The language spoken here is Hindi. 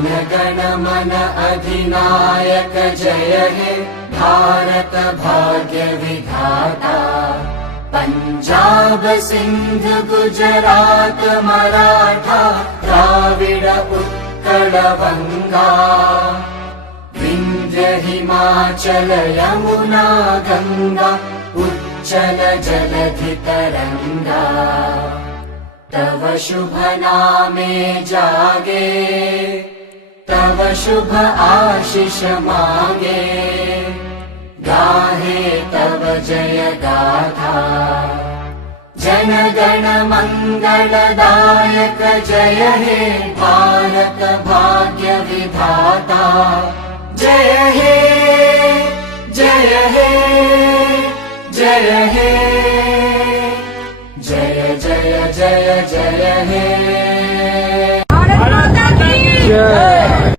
गण मन अधिनायक जय हे भारत भाग्य विधाता। पंजाब सिंध गुजरात मराठा द्राविड उत्कल बंगा। विंध्य हिमाचल यमुना गंगा उच्चल जलधि तरंगा। तव शुभ नामे जागे तव शुभ आशीष मांगे। गाहे तव जय गाथा जन गण मंगलदायक जय हे भारत भाग्य विधाता। जय हे जय हे जय हे जय जय जय जय हे।